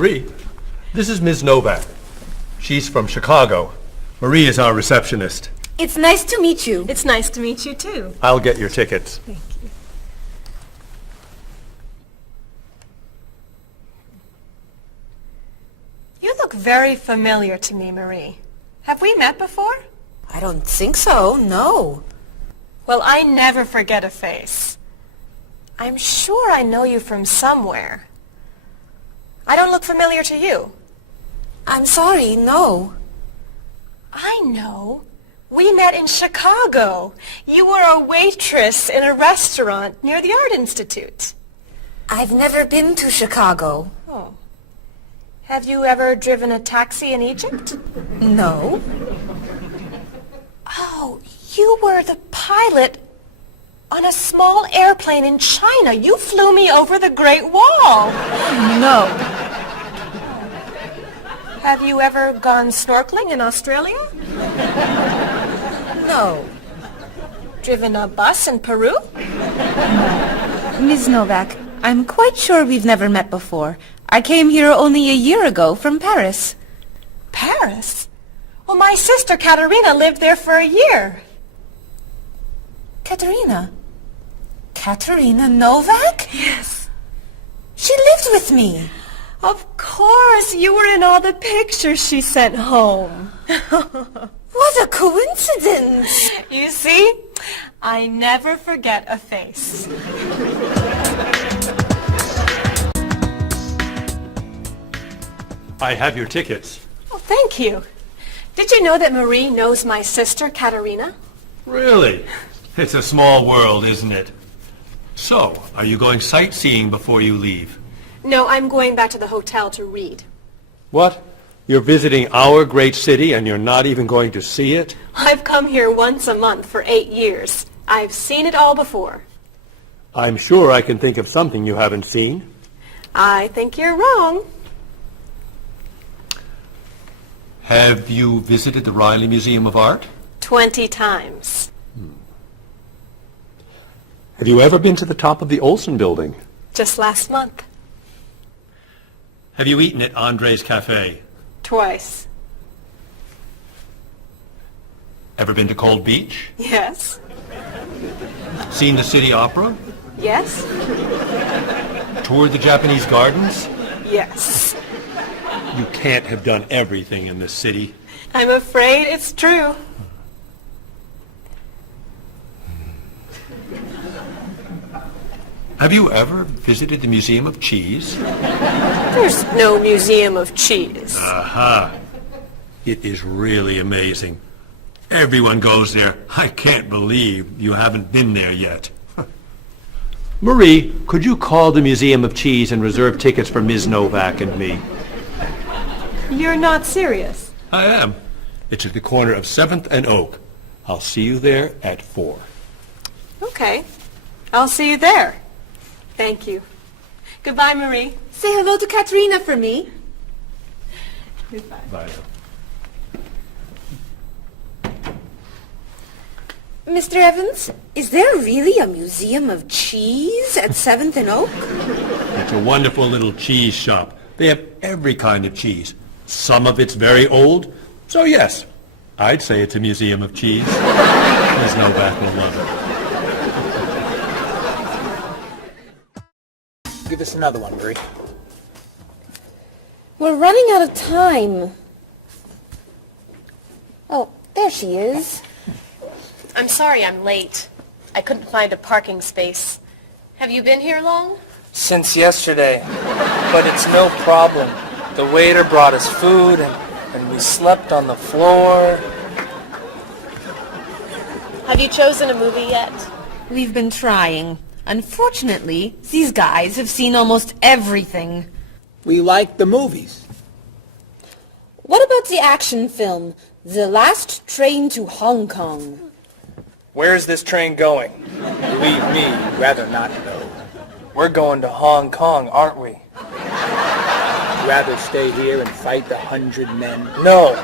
Marie, this is Ms. Novak. She's from Chicago. Marie is our receptionist. It's nice to meet you. It's nice to meet you, too. I'll get your tickets. Thank you. You look very familiar to me, Marie. Have we met before? I don't think so, no. Well, I never forget a face. I'm sure I know you from somewhere. I don't look familiar to you. I'm sorry, no. I know. We met in Chicago. You were a waitress in a restaurant near the Art Institute. I've never been to Chicago. Oh. Have you ever driven a taxi in Egypt? No. Oh, you were the pilot on a small airplane in China. You flew me over the Great Wall. No. Have you ever gone snorkeling in Australia? No. Driven a bus in Peru? Ms. Novak, I'm quite sure we've never met before. I came here only a year ago from Paris. Paris? Well, my sister Katerina lived there for a year. Katerina? Katerina Novak? Yes. She lived with me. Of course, you were in all the pictures she sent home. What a coincidence! You see, I never forget a face. I have your tickets. Oh, thank you. Did you know that Marie knows my sister Katerina? Really? It's a small world, isn't it? So, are you going sightseeing before you leave? No, I'm going back to the hotel to read. What? You're visiting our great city and you're not even going to see it? I've come here once a month for 8 years. I've seen it all before. I'm sure I can think of something you haven't seen. I think you're wrong. Have you visited the Riley Museum of Art? 20 times. Have you ever been to the top of the Olson building? Just last month. Have you eaten at Andre's Cafe? Twice. Ever been to Cold Beach? Yes. Seen the City Opera? Yes. Toured the Japanese gardens? Yes. You can't have done everything in this city. I'm afraid it's true. Have you ever visited the Museum of Cheese? There's no museum of cheese. Aha. It is really amazing. Everyone goes there. I can't believe you haven't been there yet. Marie, could you call the Museum of Cheese and reserve tickets for Ms. Novak and me? You're not serious. I am. It's at the corner of 7th and Oak. I'll see you there at 4. Okay. I'll see you there. Thank you. Goodbye, Marie. Say hello to Katerina for me. Goodbye. Bye. Mr. Evans, is there really a museum of cheese at 7th and Oak? It's a wonderful little cheese shop. They have every kind of cheese. Some of it's very old. So yes, I'd say it's a museum of cheese. Ms. Novak will love it. Give us another one, Marie. We're running out of time. Oh, there she is. I'm sorry I'm late. I couldn't find a parking space. Have you been here long? Since yesterday. But it's no problem. The waiter brought us food and we slept on the floor. Have you chosen a movie yet? We've been trying. Unfortunately, these guys have seen almost everything. We like the movies. What about the action film, The Last Train to Hong Kong? Where's this train going? Believe me, rather not know. We're going to Hong Kong, aren't we? Rather stay here and fight the 100 men? No,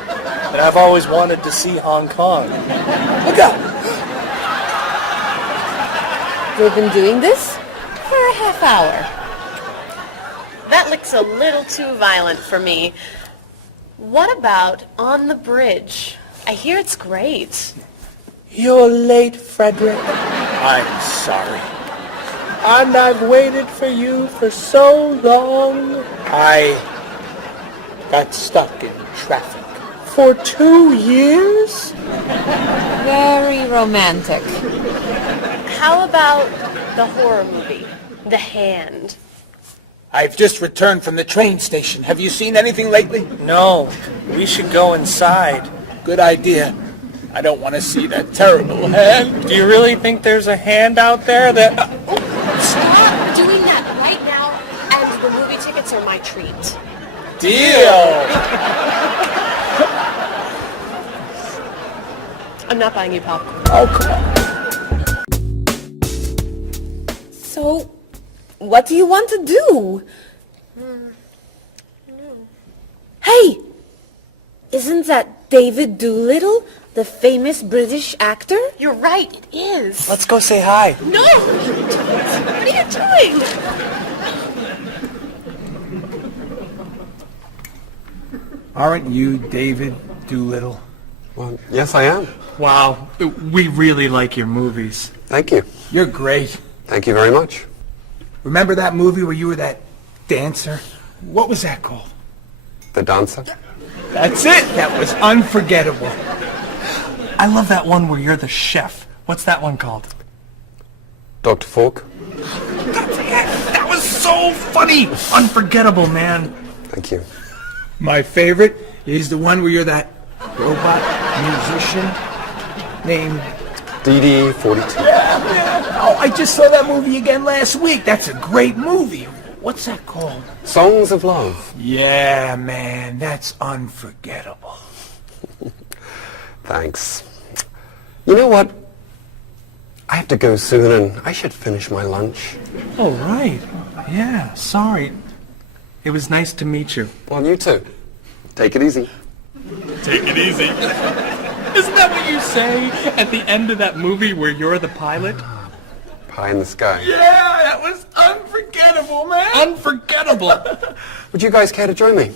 but I've always wanted to see Hong Kong. Look out! We've been doing this for a half hour. That That looks a little too violent for me. What about On the Bridge? I hear it's great. You're late, Frederick. I'm sorry. And I've waited for you for so long. I got stuck in traffic for 2 years. Very romantic. How about the horror movie, The Hand? I've just returned from the train station. Have you seen anything lately? No, we should go inside. Good idea. I don't want to see that terrible hand. Do you really think there's a hand out there that... Stop doing that right now, and the movie tickets are my treat. Deal! I'm not buying you popcorn. Oh, come on. So, what do you want to do? Hey! Isn't that David Doolittle, the famous British actor? You're right, it is. Let's go say hi. No! What are you doing? Aren't you David Doolittle? Well, yes, I am. Wow, we really like your movies. Thank you. You're great. Thank you very much. Remember that movie where you were that dancer? What was that called? The dancer? That's it. That was unforgettable. I love that one where you're the chef. What's that one called? Dr. Fork? That was so funny! Unforgettable, man. Thank you. My favorite is the one where you're that robot musician named... DD-42. Oh, I just saw that movie again last week. That's a great movie. What's that called? Songs of Love. Yeah, man, that's unforgettable. Thanks. You know what? I have to go soon and I should finish my lunch. Oh, right. Yeah, sorry. It was nice to meet you. Well, you too. Take it easy. Take it easy. Isn't that what you say at the end of that movie where you're the pilot? Pie in the sky. Yeah, that was unforgettable, man. Unforgettable. Would you guys care to join me?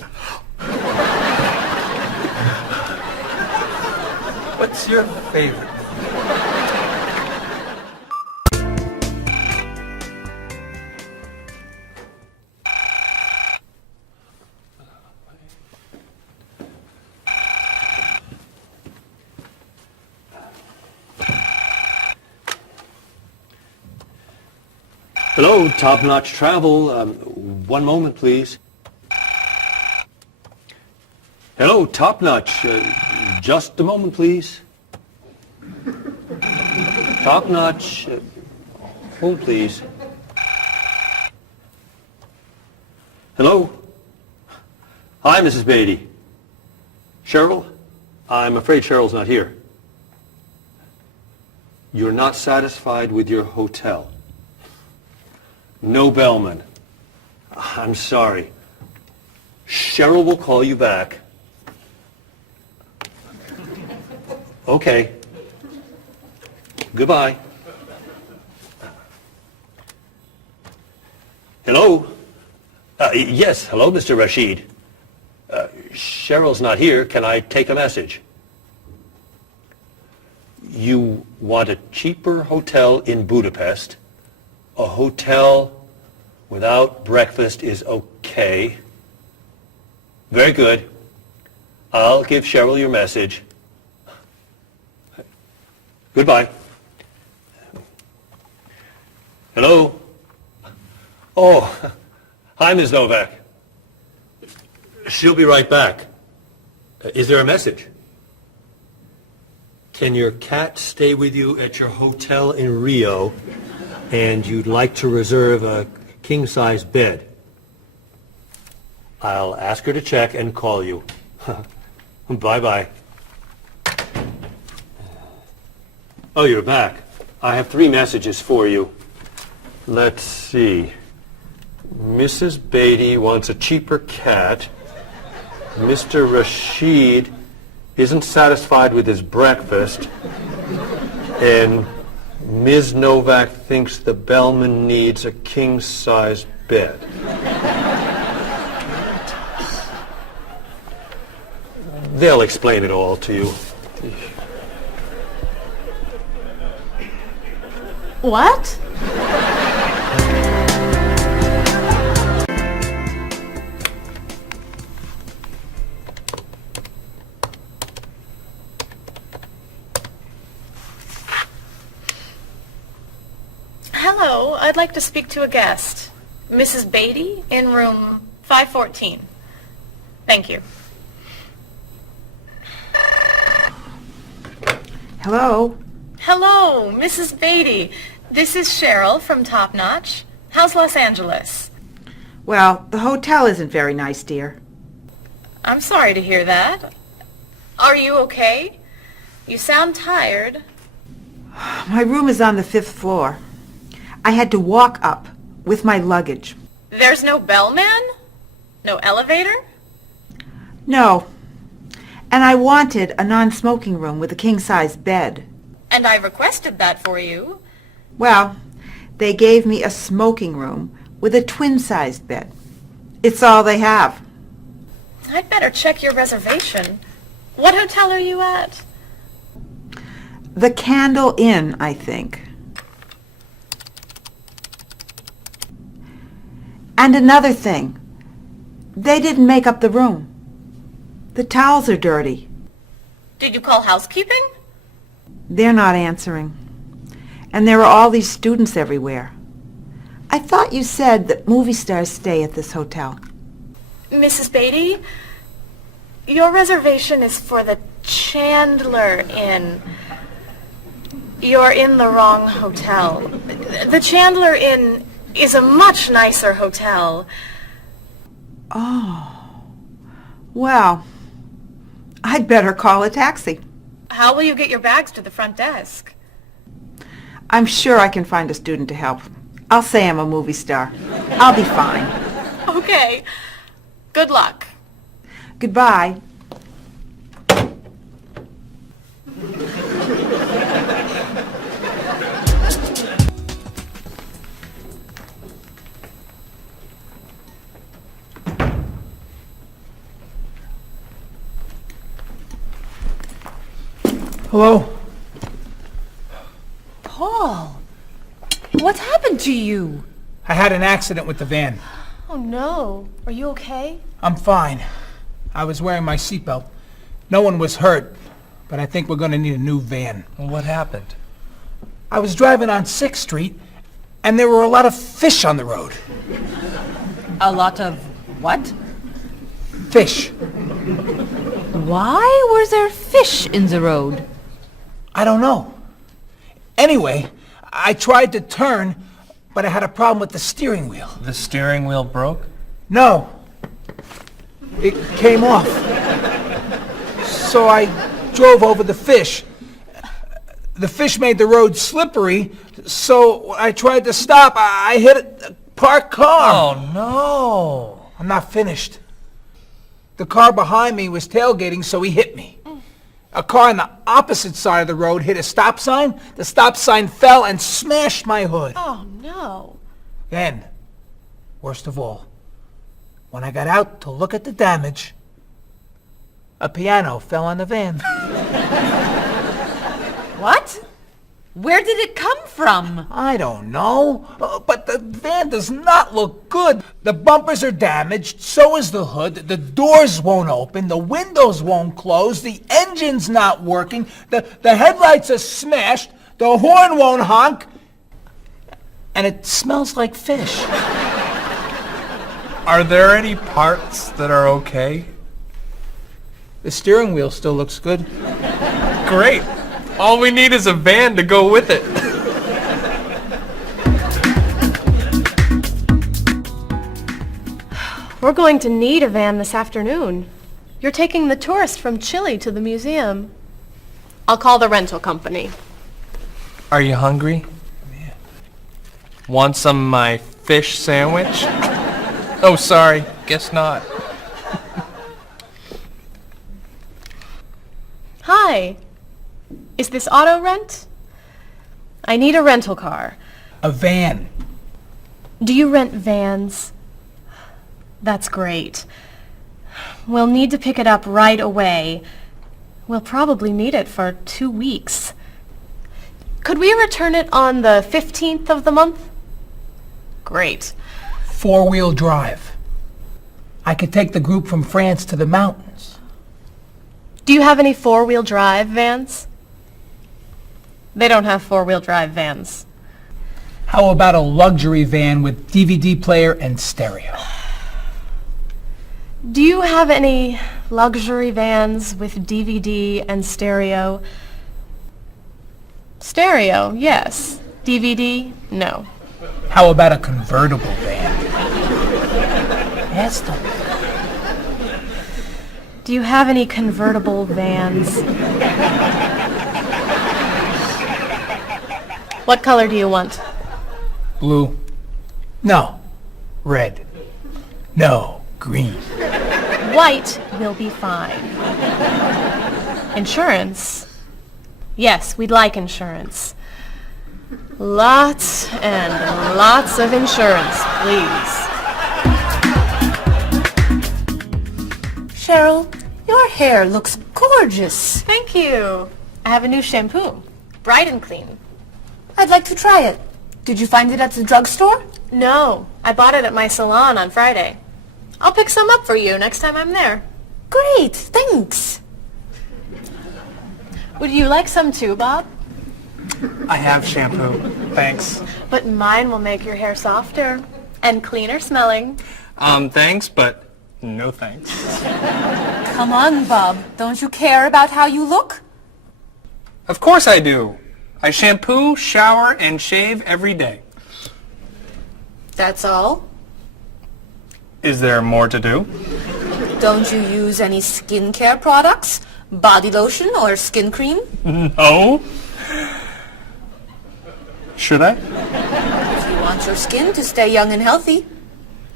What's your favorite? Hello, Top Notch Travel. One moment, please. Hello, Top Notch. Just a moment, please. Top Notch. Hold, please. Hello? Hi, Mrs. Beatty. Cheryl? I'm afraid Cheryl's not here. You're not satisfied with your hotel? No bellman. I'm sorry. Cheryl will call you back. Okay. Goodbye. Hello? Yes, hello, Mr. Rashid. Cheryl's not here. Can I take a message? You want a cheaper hotel in Budapest? A hotel without breakfast is okay. Very good. I'll give Cheryl your message. Goodbye. Hello? Oh, hi, Ms. Novak. She'll be right back. Is there a message? Can your cat stay with you at your hotel in Rio, and you'd like to reserve a king-size bed? I'll ask her to check and call you. Bye-bye. Oh, you're back. I have 3 messages for you. Let's see. Mrs. Beatty wants a cheaper cat. Mr. Rashid isn't satisfied with his breakfast. And Ms. Novak thinks the bellman needs a king-size bed. They'll explain it all to you. What? Hello, I'd like to speak to a guest. Mrs. Beatty in room 514. Thank you. Hello? Hello, Mrs. Beatty. This is Cheryl from Top Notch. How's Los Angeles? Well, the hotel isn't very nice, dear. I'm sorry to hear that. Are you okay? You sound tired. My room is on the 5th floor. I had to walk up with my luggage. There's no bellman? No elevator? No. And I wanted a non-smoking room with a king-size bed. And I requested that for you. Well, they gave me a smoking room with a twin-sized bed. It's all they have. I'd better check your reservation. What hotel are you at? The Candle Inn, I think. And another thing. They didn't make up the room. The towels are dirty. Did you call housekeeping? They're not answering. And there are all these students everywhere. I thought you said that movie stars stay at this hotel. Mrs. Beatty, your reservation is for the Chandler Inn. You're in the wrong hotel. The Chandler Inn is a much nicer hotel. Oh. Well, I'd better call a taxi. How will you get your bags to the front desk? I'm sure I can find a student to help. I'll say I'm a movie star. I'll be fine. Okay. Good luck. Goodbye. Hello? Paul, what happened to you? I had an accident with the van. Oh no. Are you okay? I'm fine. I was wearing my seatbelt. No one was hurt, but I think we're going to need a new van. What happened? I was driving on 6th Street, and there were a lot of fish on the road. A lot of what? Fish. Why were there fish in the road? I don't know. Anyway, I tried to turn, but I had a problem with the steering wheel. The steering wheel broke? No. It came off. So I drove over the fish. The fish made the road slippery, so I tried to stop. I hit a parked car. Oh, no. I'm not finished. The car behind me was tailgating, so he hit me. A car on the opposite side of the road hit a stop sign. The stop sign fell and smashed my hood. Oh no. Then, worst of all, when I got out to look at the damage, a piano fell on the van. What? Where did it come from? I don't know, but the van does not look good. The bumpers are damaged, so is the hood, the doors won't open, the windows won't close, the engine's not working, the headlights are smashed, the horn won't honk, and it smells like fish. Are there any parts that are okay? The steering wheel still looks good. Great. All we need is a van to go with it. We're going to need a van this afternoon. You're taking the tourists from Chile to the museum. I'll call the rental company. Are you hungry? Yeah. Want some of my fish sandwich? Oh, sorry. Guess not. Hi. Is this auto rent? I need a rental car. A van. Do you rent vans? That's great. We'll need to pick it up right away. We'll probably need it for 2 weeks. Could we return it on the 15th of the month? Great. 4-wheel drive. I could take the group from France to the mountains. Do you have any 4-wheel drive vans? They don't have 4-wheel drive vans. How about a luxury van with DVD player and stereo? Do you have any luxury vans with DVD and stereo? Stereo, yes. DVD, no. How about a convertible van? Ask them. Do you have any convertible vans? What color do you want? Blue. No. Red. No. Green. White will be fine. Insurance? Yes, we'd like insurance. Lots and lots of insurance, please. Cheryl, your hair looks gorgeous. Thank you. I have a new shampoo. Bright and clean. I'd like to try it. Did you find it at the drugstore? No, I bought it at my salon on Friday. I'll pick some up for you next time I'm there. Great, thanks. Would you like some too, Bob? I have shampoo. Thanks. But mine will make your hair softer and cleaner smelling. Thanks, but no thanks. Come on, Bob. Don't you care about how you look? Of course I do. I shampoo, shower, and shave every day. That's all? Is there more to do? Don't you use any skincare products? Body lotion or skin cream? No. Should I? If you want your skin to stay young and healthy.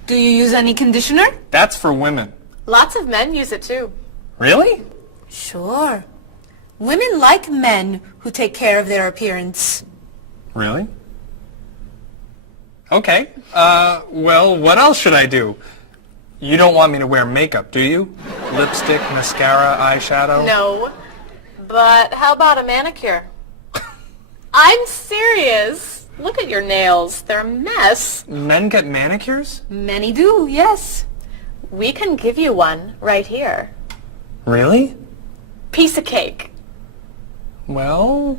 Do you use any conditioner? That's for women. Lots of men use it too. Really? Sure. Women like men who take care of their appearance. Really? Okay. Well, what else should I do? You don't want me to wear makeup, do you? Lipstick, mascara, eyeshadow? No. But how about a manicure? I'm serious. Look at your nails. They're a mess. Men get manicures? Many do, yes. We can give you one right here. Really? Piece of cake. Well...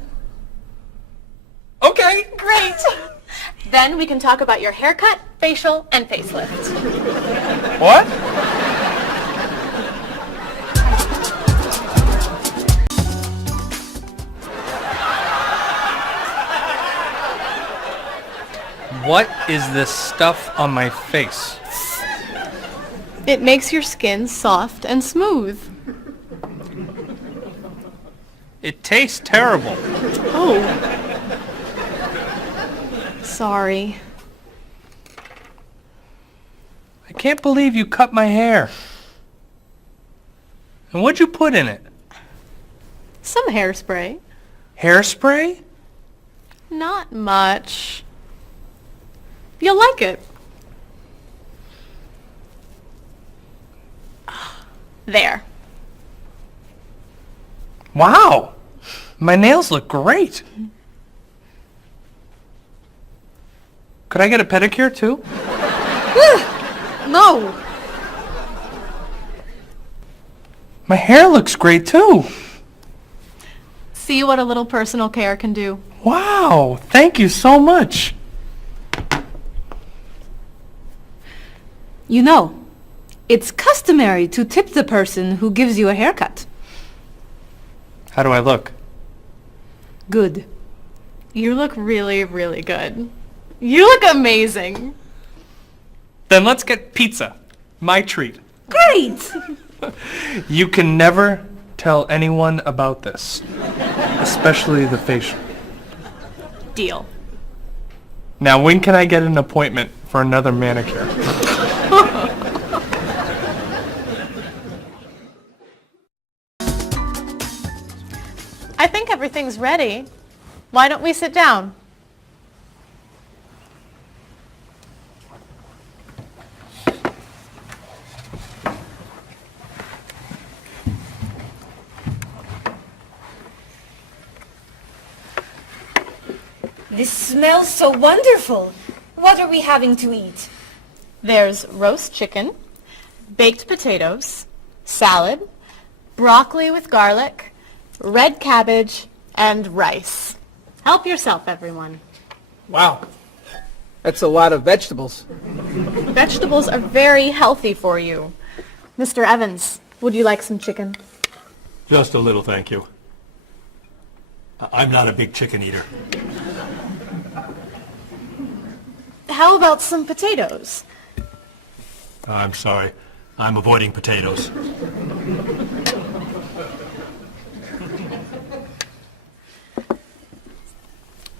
Okay. Great. Then we can talk about your haircut, facial, and facelift. What? What is this stuff on my face? It makes your skin soft and smooth. It tastes terrible. Oh. Sorry. I can't believe you cut my hair. And what'd you put in it? Some hairspray. Hairspray? Not much. You'll like it. There. Wow! My nails look great. Could I get a pedicure too? No. My hair looks great too. See what a little personal care can do. Wow! Thank you so much. You know, it's customary to tip the person who gives you a haircut. How do I look? Good. You look really, really good. You look amazing. Then let's get pizza. My treat. Great! You can never tell anyone about this. Especially the facial. Deal. Now, when can I get an appointment for another manicure? I think everything's ready. Why don't we sit down? This smells so wonderful. What are we having to eat? There's roast chicken, baked potatoes, salad, broccoli with garlic, red cabbage, and rice. Help yourself, everyone. Wow. That's a lot of vegetables. Vegetables are very healthy for you. Mr. Evans, would you like some chicken? Just a little, thank you. I'm not a big chicken eater. How about some potatoes? I'm sorry. I'm avoiding potatoes.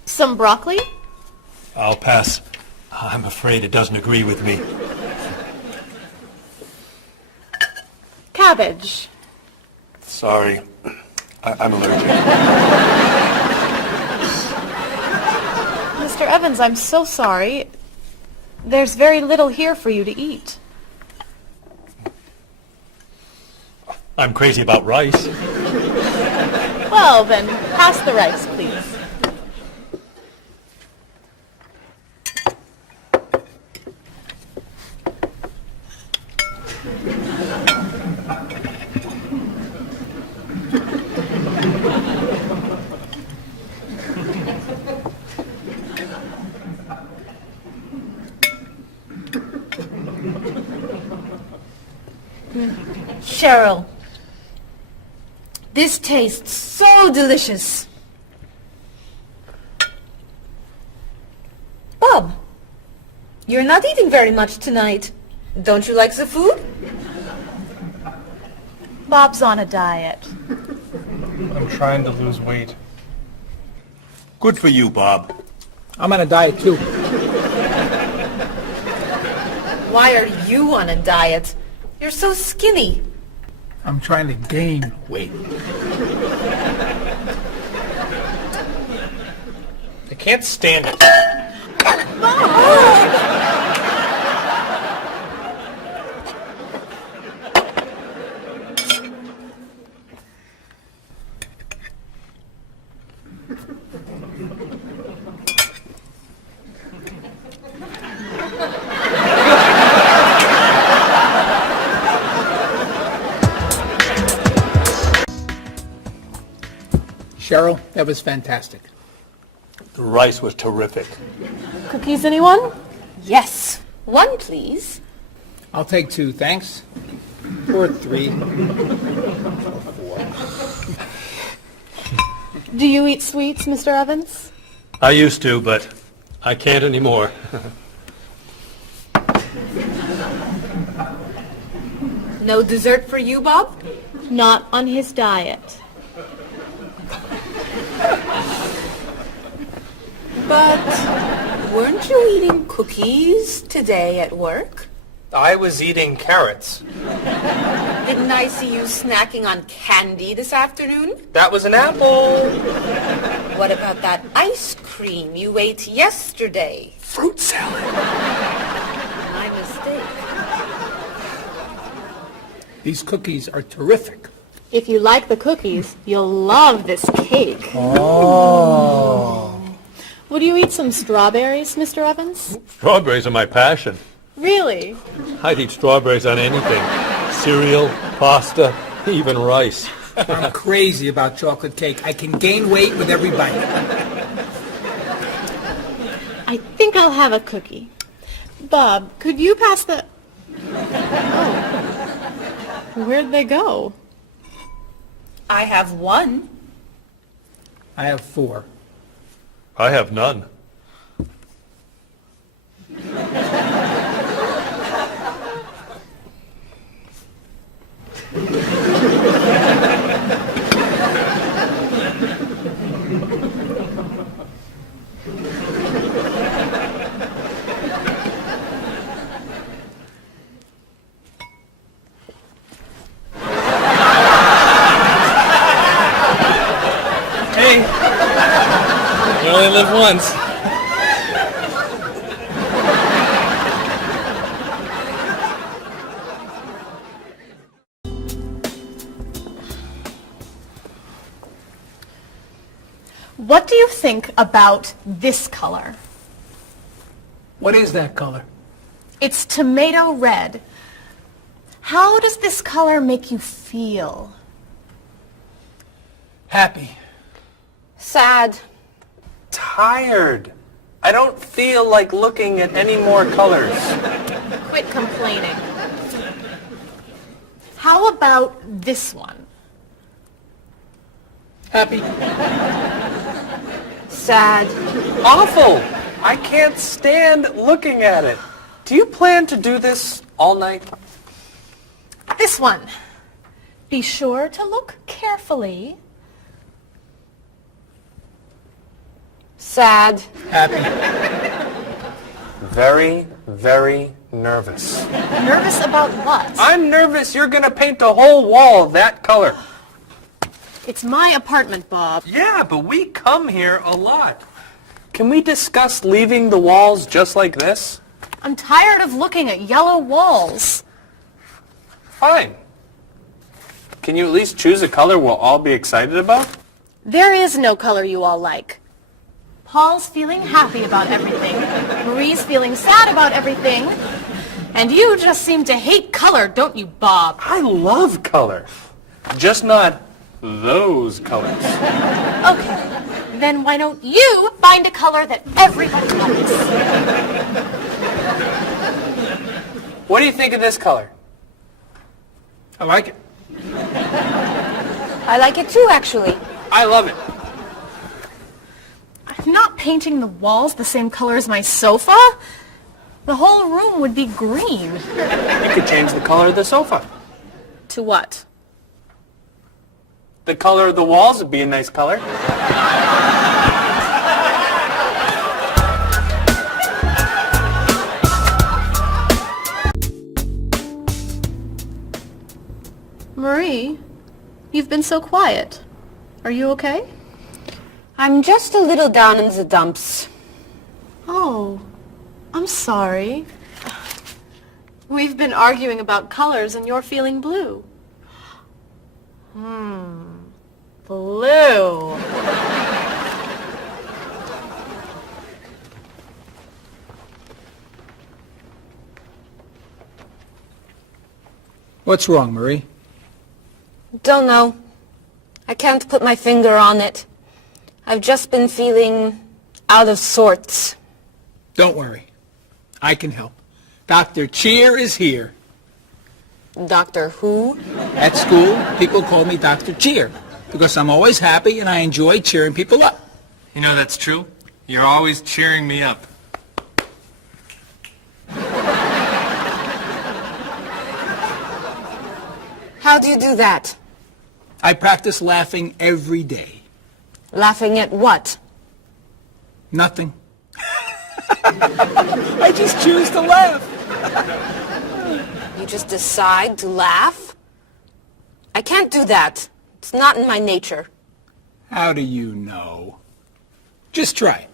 Some broccoli? I'll pass. I'm afraid it doesn't agree with me. Cabbage. Sorry. I'm allergic. Mr. Evans, I'm so sorry. There's very little here for you to eat. I'm crazy about rice. Well, then, pass the rice, please. Cheryl, this tastes so delicious. Bob, you're not eating very much tonight. Don't you like the food? Bob's on a diet. I'm trying to lose weight. Good for you, Bob. I'm on a diet too. Why are you on a diet? You're so skinny. I'm trying to gain weight. I can't stand it. Cheryl, that was fantastic. The rice was terrific. Cookies, anyone? Yes. One, please. I'll take 2, thanks. Or 3. Do you eat sweets, Mr. Evans? I used to, but I can't anymore. No dessert for you, Bob? Not on his diet. But weren't you eating cookies today at work? I was eating carrots. Didn't I see you snacking on candy this afternoon? That was an apple. What about that ice cream you ate yesterday? Fruit salad. My mistake. These cookies are terrific. If you like the cookies, you'll love this cake. Oh. Would you eat some strawberries, Mr. Evans? Strawberries are my passion. Really? I'd eat strawberries on anything. Cereal, pasta, even rice. I'm crazy about chocolate cake. I can gain weight with every bite. I think I'll have a cookie. Bob, could you pass the... Oh. Where'd they go? I have one. I have 4. I have none. Hey, you only live once. What do you think about this color? What is that color? It's tomato red. How does this color make you feel? Happy. Sad. Tired. I don't feel like looking at any more colors. Quit complaining. How about this one? Happy. Sad. Awful. I can't stand looking at it. Do you plan to do this all night? This one. Be sure to look carefully. Sad. Happy. Very, very nervous. Nervous about what? I'm nervous you're gonna paint the whole wall that color. It's my apartment, Bob. Yeah, but we come here a lot. Can we discuss leaving the walls just like this? I'm tired of looking at yellow walls. Fine. Can you at least choose a color we'll all be excited about? There is no color you all like. Paul's feeling happy about everything. Marie's feeling sad about everything. And you just seem to hate color, don't you, Bob? I love color. Just not those colors. Okay, then why don't you find a color that everybody likes? What do you think of this color? I like it. I like it too, actually. I love it. I'm not painting the walls the same color as my sofa. The whole room would be green. You could change the color of the sofa. To what? The color of the walls would be a nice color. Marie, you've been so quiet. Are you okay? I'm just a little down in the dumps. Oh, I'm sorry. We've been arguing about colors and you're feeling blue. Blue. What's wrong, Marie? Don't know. I can't put my finger on it. I've just been feeling out of sorts. Don't worry. I can help. Dr. Cheer is here. Doctor who? At school, people call me Dr. Cheer because I'm always happy and I enjoy cheering people up. You know that's true. You're always cheering me up. How do you do that? I practice laughing every day. Laughing at what? Nothing. I just choose to laugh. You just decide to laugh? I can't do that. It's not in my nature. How do you know? Just try it.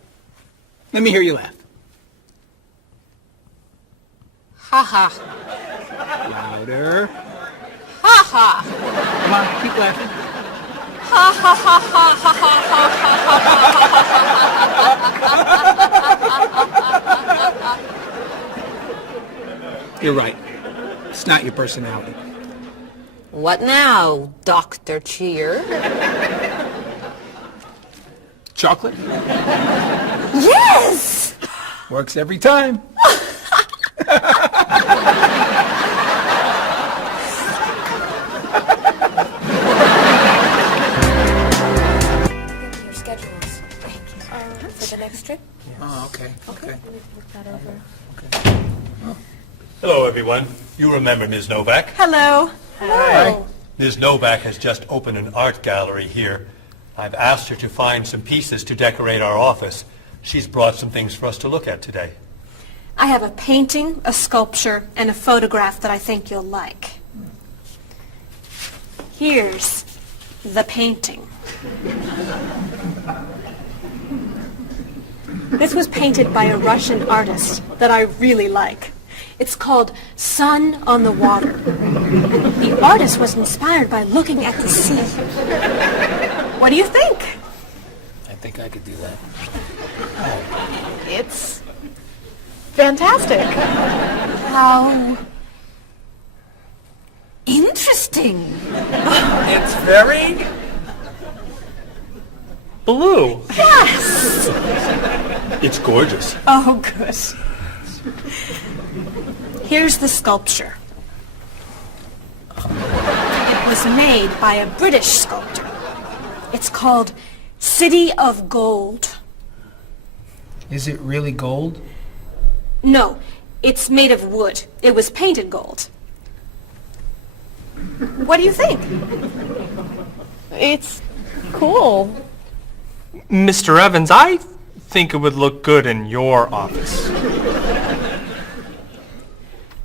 Let me hear you laugh. Ha ha. Louder. Ha ha. Come on, keep laughing. Ha ha ha ha ha ha ha. You're right. It's not your personality. What now, Dr. Cheer? Chocolate? Yes! Works every time. Your schedules. For the next trip? Oh, okay. Okay. Hello, everyone. You remember Ms. Novak? Hello. Hello. Ms. Novak has just opened an art gallery here. I've asked her to find some pieces to decorate our office. She's brought some things for us to look at today. I have a painting, a sculpture, and a photograph that I think you'll like. Here's the painting. This was painted by a Russian artist that I really like. It's called Sun on the Water. The artist was inspired by looking at the sea. What do you think? I think I could do that. It's fantastic. How interesting. It's very Blue. Yes. It's gorgeous. Oh, good. Here's the sculpture. It was made by a British sculptor. It's called City of Gold. Is it really gold? No, it's made of wood. It was painted gold. What do you think? It's cool. Mr. Evans, I think it would look good in your office.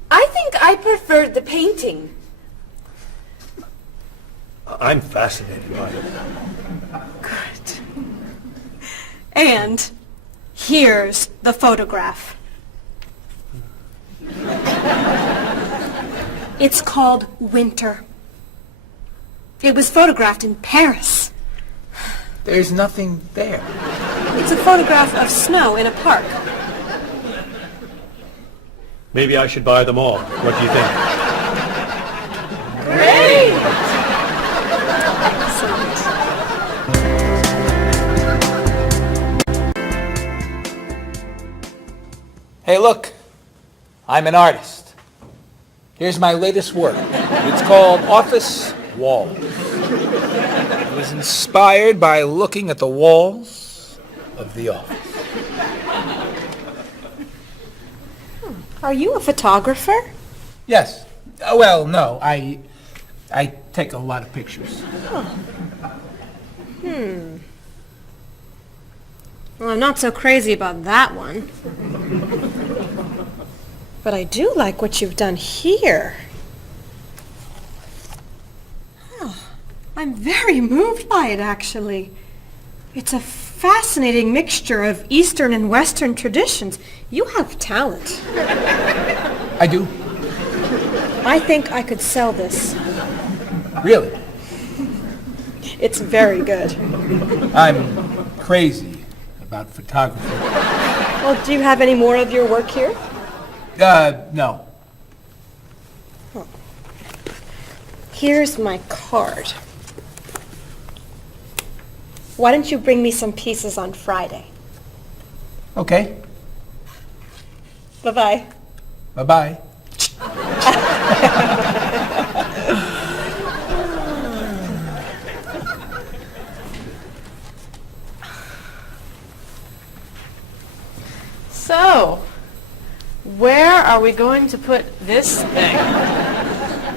I think I preferred the painting. I'm fascinated by it. Good. And here's the photograph. It's called Winter. It was photographed in Paris. There's nothing there. It's a photograph of snow in a park. Maybe I should buy them all. What do you think? Great! Hey, look. I'm an artist. Here's my latest work. It's called Office Walls. It was inspired by looking at the walls of the office. Are you a photographer? Yes. Well, no. I take a lot of pictures. Well, I'm not so crazy about that one. But I do like what you've done here. Oh, I'm very moved by it, actually. It's a fascinating mixture of Eastern and Western traditions. You have talent. I do. I think I could sell this. Really? It's very good. I'm crazy about photography. Well, do you have any more of your work here? No. Here's my card. Why don't you bring me some pieces on Friday? Okay. Bye-bye. Bye-bye. So, where are we going to put this thing?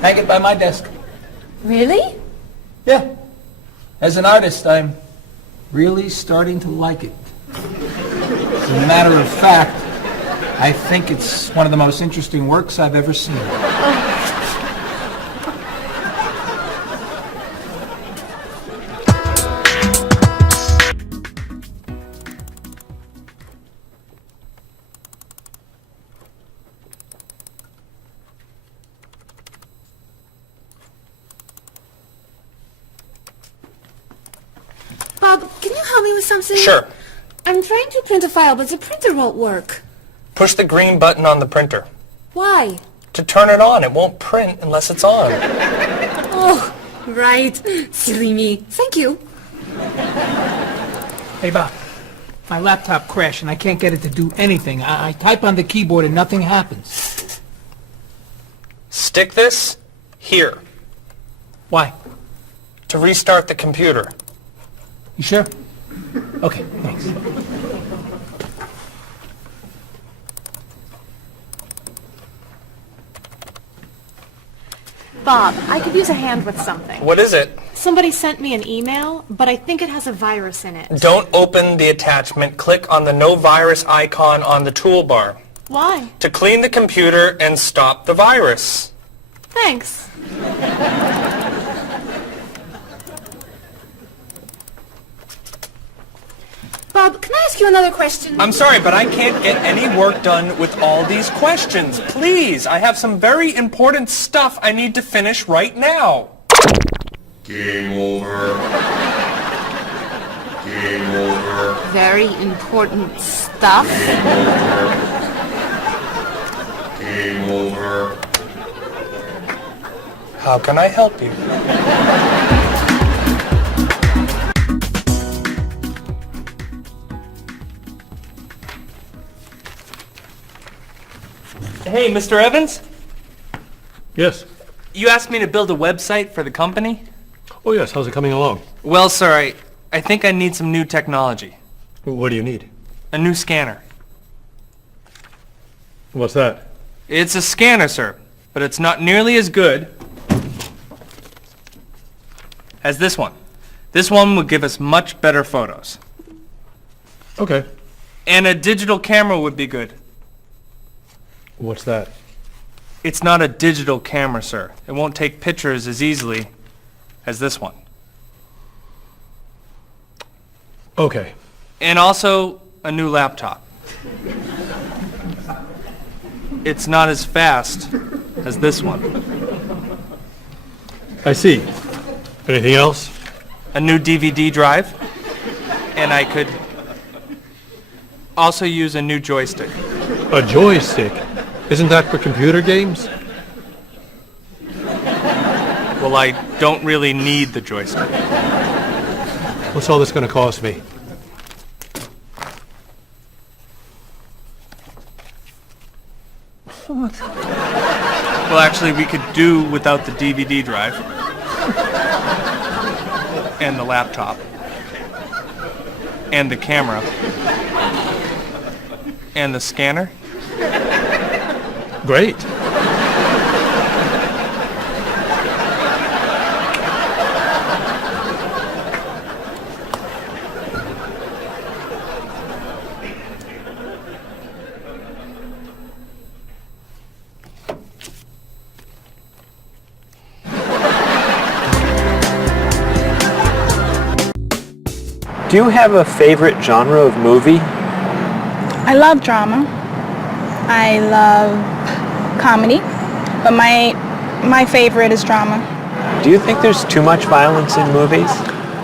Hang it by my desk. Really? Yeah. As an artist, I'm really starting to like it. As a matter of fact, I think it's one of the most interesting works I've ever seen. Bob, can you help me with something? Sure. I'm trying to print a file, but the printer won't work. Push the green button on the printer. Why? To turn it on. It won't print unless it's on. Oh, right. Silly me. Thank you. Hey, Bob. My laptop crashed and I can't get it to do anything. I type on the keyboard and nothing happens. Stick this here Why? to restart the computer. You sure? Okay, thanks. Bob, I could use a hand with something. What is it? Somebody sent me an email, but I think it has a virus in it. Don't open the attachment. Click on the no virus icon on the toolbar Why? to clean the computer and stop the virus. Thanks. Bob, can I ask you another question? I'm sorry, but I can't get any work done with all these questions. Please, I have some very important stuff I need to finish right now. Game over. Game over. very important stuff. Game over. How can I help you? Hey, Mr. Evans? Yes. You asked me to build a website for the company? Oh, yes. How's it coming along? Well, sir, I think I need some new technology. What do you need? A new scanner. What's that? It's a scanner, sir, but it's not nearly as good as this one. This one will give us much better photos. Okay. And a digital camera would be good. What's that? It's not a digital camera, sir. It won't take pictures as easily as this one. Okay. And also a new laptop. It's not as fast as this one. I see. Anything else? A new DVD drive. And I could also use a new joystick. A joystick? Isn't that for computer games? Well, I don't really need the joystick. What's all this going to cost me? Well, actually, we could do without the DVD drive. And the laptop. And the camera. And the scanner. Great. Do you have a favorite genre of movie? I love drama. I love comedy, but my favorite is drama. Do you think there's too much violence in movies?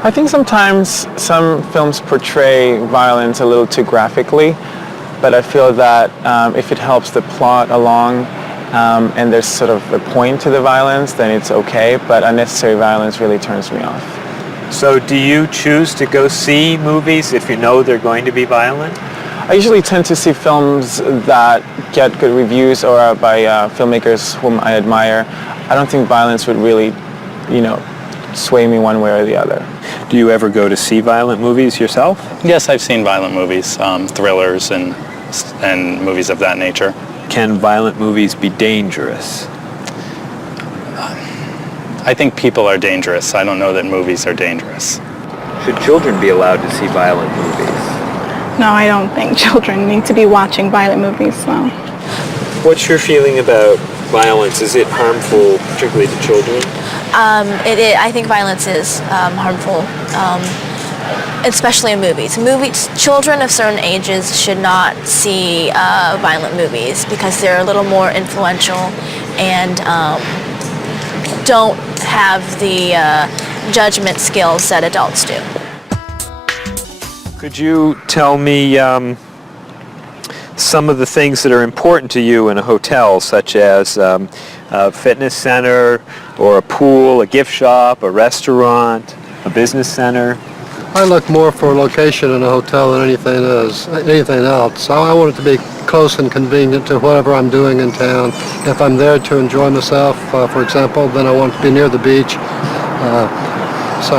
I think sometimes some films portray violence a little too graphically, but I feel that if it helps the plot along and there's sort of a point to the violence, then it's okay, but unnecessary violence really turns me off. So do you choose to go see movies if you know they're going to be violent? I usually tend to see films that get good reviews or are by filmmakers whom I admire. I don't think violence would really, sway me one way or the other. Do you ever go to see violent movies yourself? Yes, I've seen violent movies, thrillers and movies of that nature. Can violent movies be dangerous? I think people are dangerous. I don't know that movies are dangerous. Should children be allowed to see violent movies? No, I don't think children need to be watching violent movies, no. What's your feeling about violence? Is it harmful, particularly to children? I think violence is harmful, especially in movies. Children of certain ages should not see violent movies because they're a little more influential and don't have the judgment skills that adults do. Could you tell me some of the things that are important to you in a hotel, such as a fitness center, or a pool, a gift shop, a restaurant, a business center? I look more for location in a hotel than anything else. I want it to be close and convenient to whatever I'm doing in town. If I'm there to enjoy myself, for example, then I want to be near the beach. So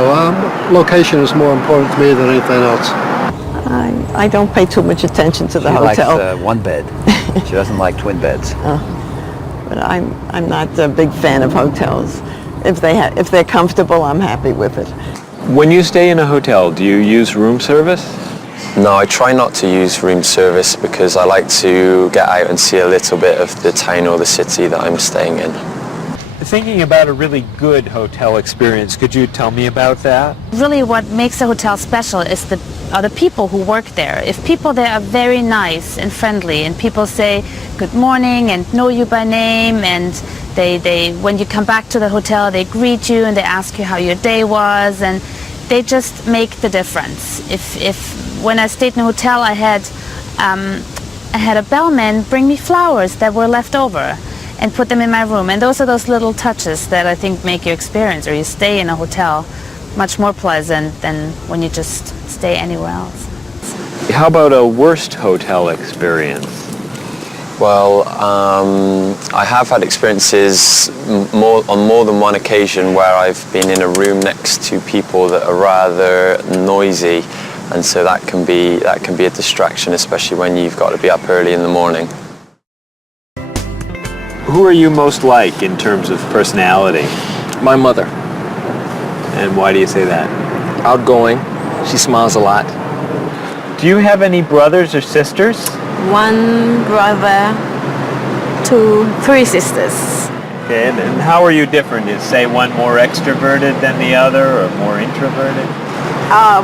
location is more important to me than anything else. I don't pay too much attention to the hotel. She likes one bed. She doesn't like twin beds. But I'm not a big fan of hotels. If they're comfortable, I'm happy with it. When you stay in a hotel, do you use room service? No, I try not to use room service because I like to get out and see a little bit of the town or the city that I'm staying in. Thinking about a really good hotel experience, could you tell me about that? Really what makes a hotel special is are the people who work there. If people there are very nice and friendly and people say good morning and know you by name and they when you come back to the hotel they greet you and they ask you how your day was and they just make the difference. If when I stayed in a hotel, I had a bellman bring me flowers that were left over and put them in my room. And those are those little touches that I think make your experience, or you stay in a hotel, much more pleasant than when you just stay anywhere else. How about a worst hotel experience? Well, I have had experiences on more than one occasion where I've been in a room next to people that are rather noisy, and so that can be a distraction, especially when you've got to be up early in the morning. Who are you most like in terms of personality? My mother. And why do you say that? Outgoing. She smiles a lot. Do you have any brothers or sisters? One brother, three sisters. Okay, and how are you different? Is, say, one more extroverted than the other, or more introverted?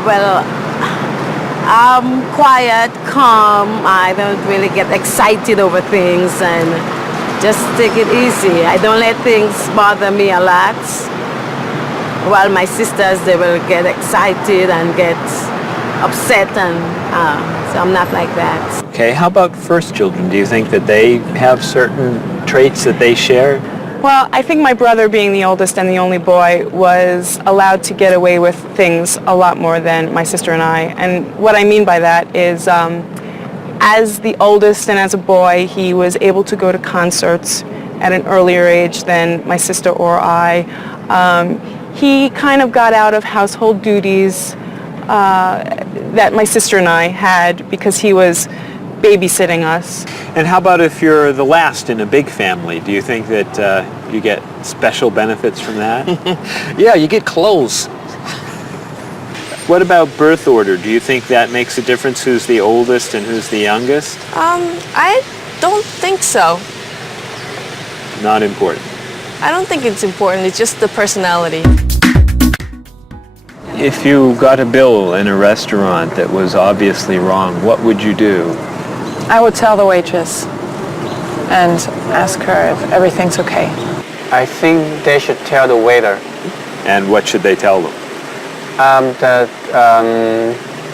Well, I'm quiet, calm. I don't really get excited over things and just take it easy. I don't let things bother me a lot. While my sisters, they will get excited and get upset, and so I'm not like that. Okay, how about first children? Do you think that they have certain traits that they share? Well, I think my brother, being the oldest and the only boy, was allowed to get away with things a lot more than my sister and I. And what I mean by that is, as the oldest and as a boy, he was able to go to concerts at an earlier age than my sister or I. He kind of got out of household duties that my sister and I had because he was babysitting us. And how about if you're the last in a big family? Do you think that you get special benefits from that? Yeah, you get clothes. What about birth order? Do you think that makes a difference who's the oldest and who's the youngest? I don't think so. Not important. I don't think it's important. It's just the personality. If you got a bill in a restaurant that was obviously wrong, what would you do? I would tell the waitress and ask her if everything's okay. I think they should tell the waiter. And what should they tell them? That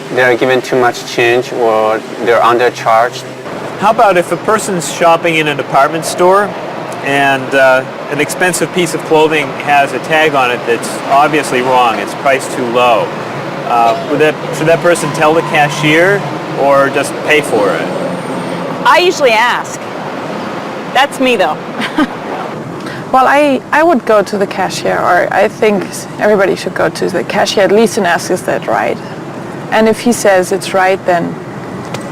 they're given too much change or they're undercharged. How about if a person's shopping in a department store and an expensive piece of clothing has a tag on it that's obviously wrong, it's priced too low. Should that person tell the cashier or just pay for it? I usually ask. That's me though. Well, I would go to the cashier, or I think everybody should go to the cashier at least and ask, is that right? And if he says it's right, then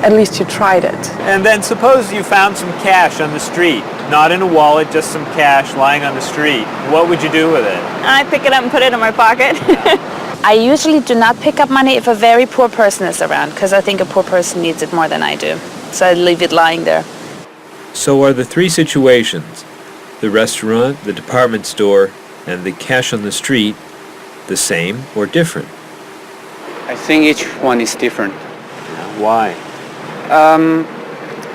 at least you tried it. And then suppose you found some cash on the street, not in a wallet, just some cash lying on the street. What would you do with it? I pick it up and put it in my pocket. I usually do not pick up money if a very poor person is around, because I think a poor person needs it more than I do. So I leave it lying there. So are the three situations, the restaurant, the department store, and the cash on the street, the same or different? I think each one is different. Why?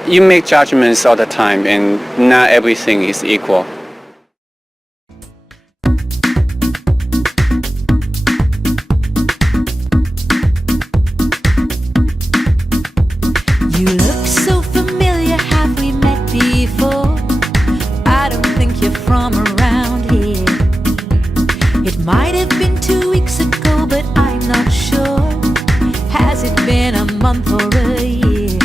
You make judgments all the time, and not everything is equal. You look so familiar, have we met before? I don't think you're from around here. It might have been 2 weeks ago, but I'm not sure. Has it been a month or a year?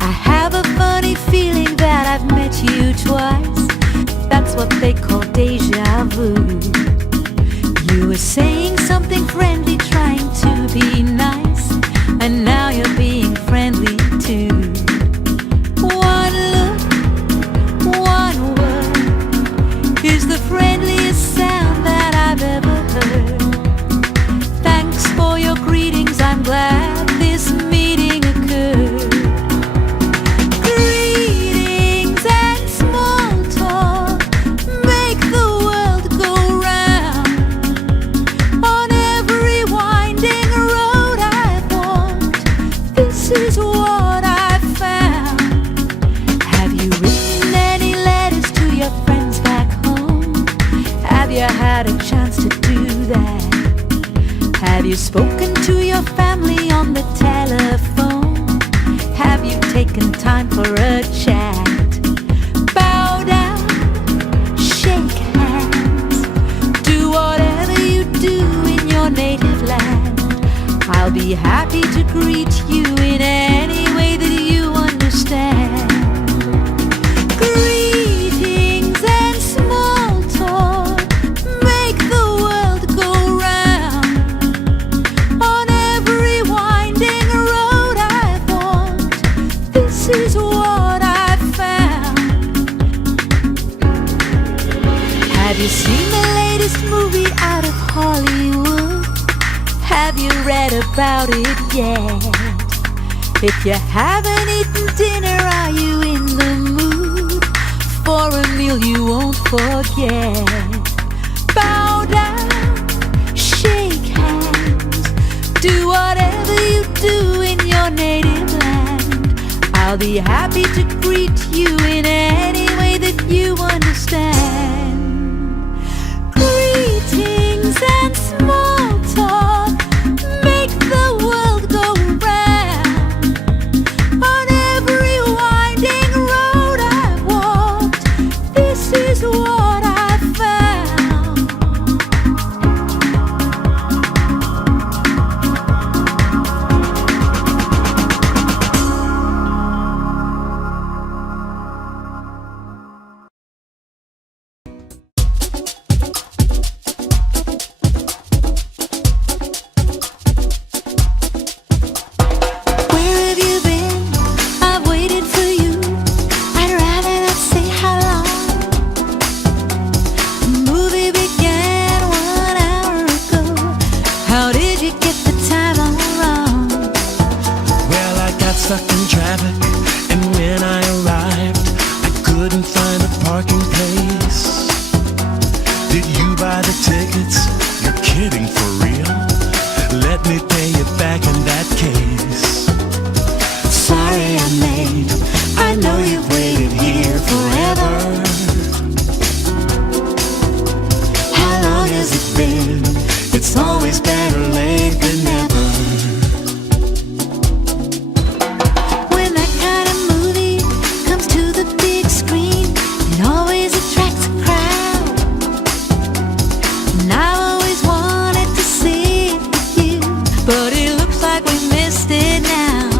I have a funny feeling that I've met you twice. That's what they call deja vu. You were saying something friendly, trying to be nice, and now you're being friendly too. One look, one word is the friendliest sound that I've ever heard. Thanks for your greetings, I'm glad this meeting occurred. Greetings and small talk make the world go round. On every winding road I've walked, this is what I've found. Have you written any letters to your friends back home? Have you had a chance to do that? Have Have you spoken to your family on the telephone? Have you taken time for a chat? Bow down, shake hands, do whatever you do in your native land. I'll be happy to greet you in any way that you understand. Greetings and small talk make the world go round. On every winding road I've walked, this is what I've found. Have you seen the latest movie out of Hollywood? Have you read about it yet? If you haven't eaten dinner, are you in the mood for a meal you won't forget? Bow down, shake hands, do whatever you do in your native land. I'll be happy to greet you in any way that you understand. Greetings and small talk make the world go round. On every winding road I've walked, this is what I found. Where have you been? I've waited for you. I'd rather not say how long. The movie began 1 hour ago. How did you get the time all wrong? Well, I got stuck in traffic, and when I arrived, I couldn't find a parking place. Did you buy the tickets? You're kidding, for real? Let me pay you back in that case. Sorry I'm late. I know you've waited here forever. How long has it been? It's always better late than never. When that kind of movie comes to the big screen, it always attracts a crowd. And I always wanted to see it with you, but it looks like we missed it now.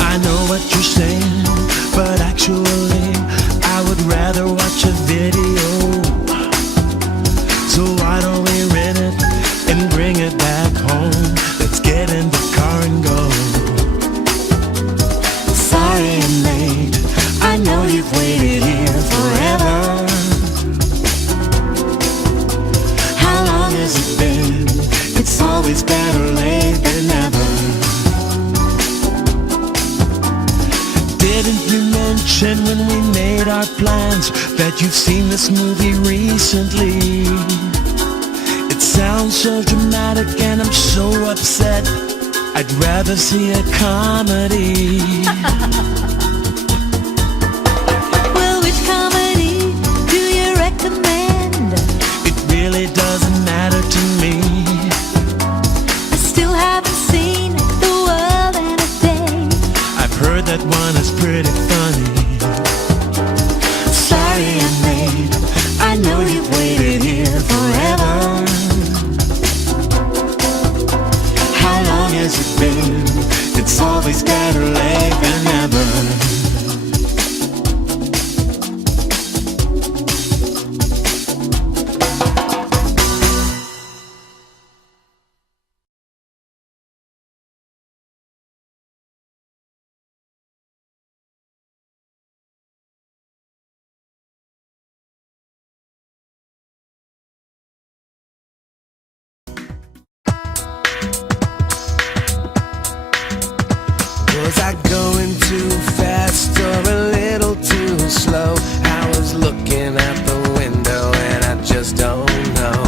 I know what you're saying, but actually, I would rather watch a video. So why don't we rent it and bring it back home? Let's get in the car and go. Sorry I'm late. I know you've waited here forever. How long has it been? It's always better late than never. Didn't you mention when we made our plans that you've seen this movie recently? It sounds so dramatic and I'm so upset. I'd rather see a comedy. Well, which comedy do you recommend? It really doesn't matter to me. I still haven't seen The World in a Day. I've heard that one is pretty funny. Sorry I'm late. I know you've waited here forever. How long has it been? It's always better late than never. Was I going too fast or a little too slow? I was looking out the window and I just don't know.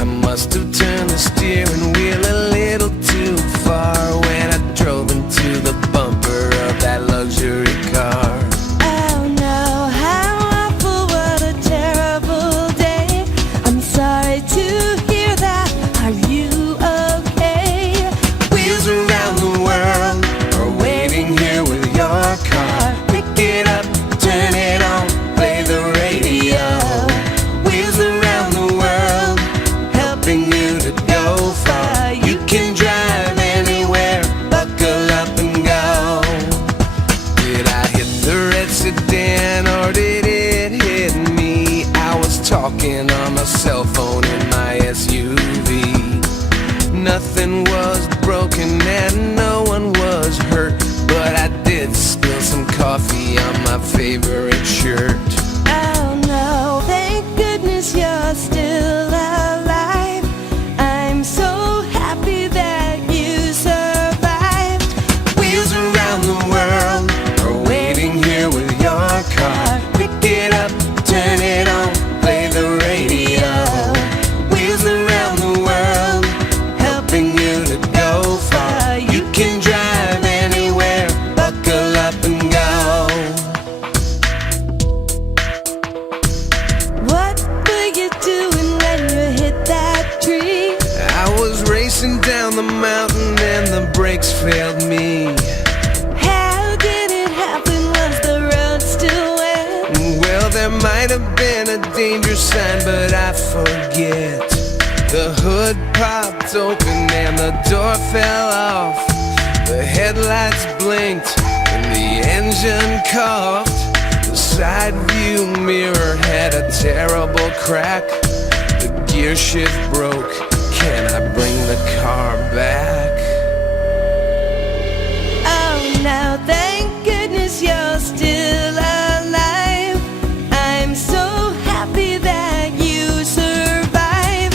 I must have turned the steering wheel a little too far when I drove into the bumper of that luxury car. Oh no, how awful, what a terrible day. I'm sorry to hear that. Are you failed me. How did it happen? Was the road still wet? Well, there might have been a danger sign, but I forget. The hood popped open and the door fell off. The headlights blinked and the engine coughed. The side view mirror had a terrible crack. The gear shift broke. Can I bring the car back? Oh no, thank goodness you're still alive. I'm so happy that you survived.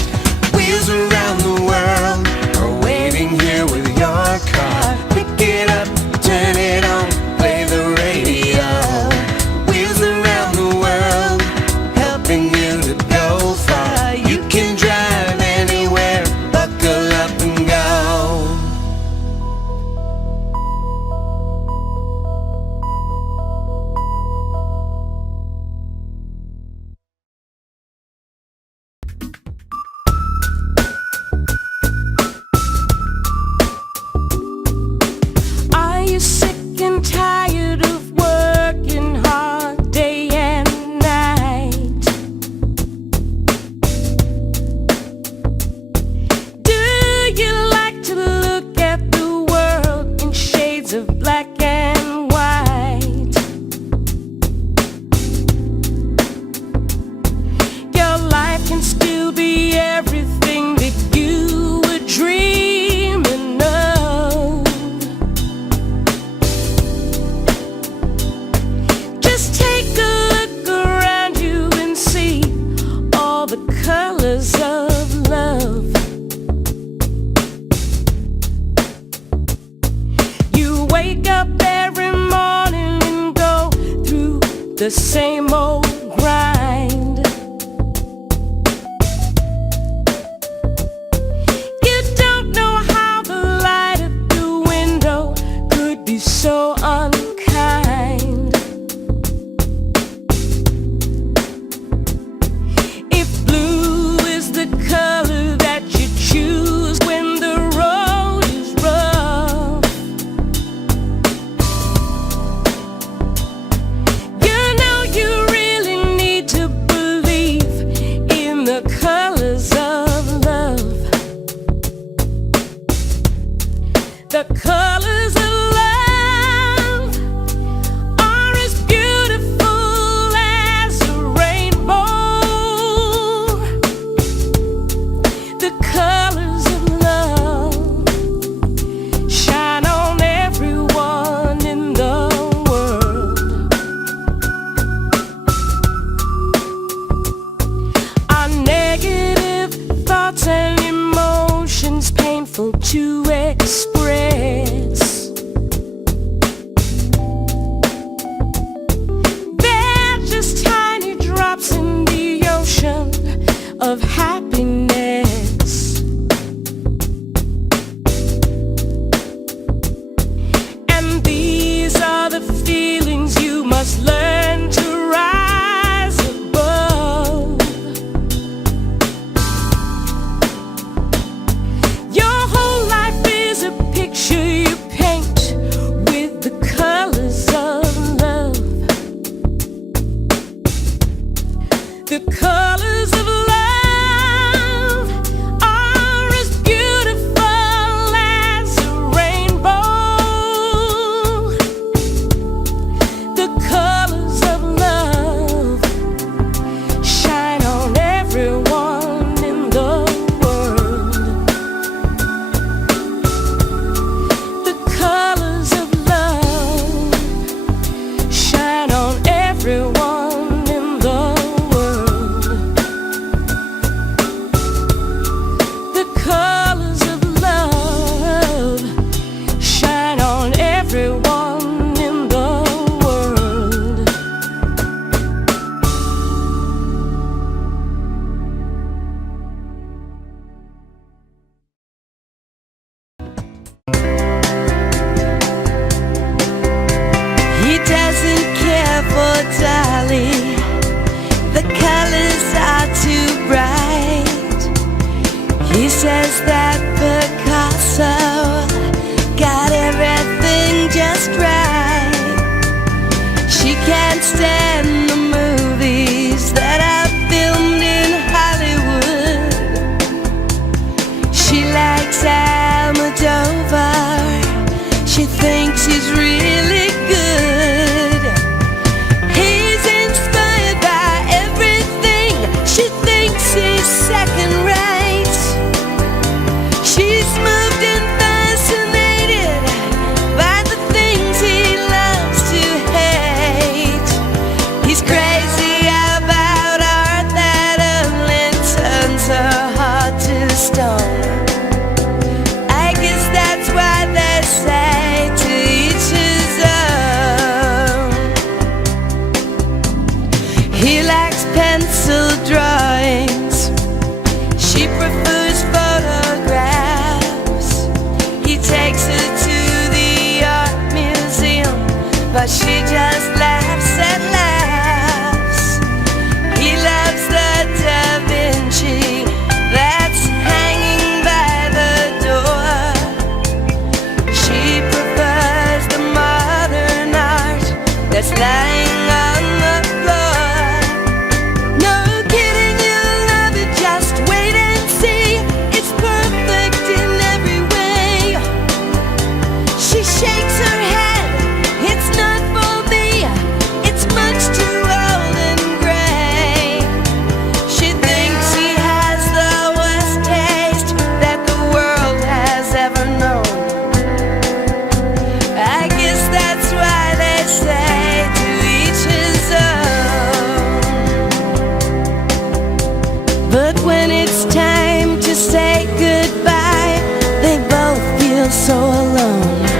Wheels around the world are waiting here with your car. Pick it up, turn it on, play the radio. Wheels around the world, helping you to go far. You can drive anywhere, buckle up and go. Are you sick and tired of working hard day and night? Do you like to look at the world in shades of black and white? Your life can still be everything that you were dreaming of. Just take a look around you and see all the colors of love. You wake up every morning and go through the same old grind. You don't know how the light at the window could be so unkind. If blue is the color that you choose when the road is rough, you know you really need to believe in the colors of love. The colors of love. She thinks he's really good. He's inspired by everything. She thinks he's second rate. She's moved and fascinated by the things he loves to hate. He's crazy about art that only turns her heart to stone. I guess that's why they say to each his own. He likes pencil drawings. She prefers photographs. He takes her to the art museum, but she just laughs and laughs. He loves the Da Vinci that's hanging by the door. She prefers the modern art that's lying on the floor. No kidding, you'll love it, just wait and see. It's perfect in every way. She shakes her head, it's not for me. It's much too old and gray. She thinks he has the worst taste that the world has ever known. I guess that's why they say to each his own. But when it's time to say goodbye, they both feel so alone.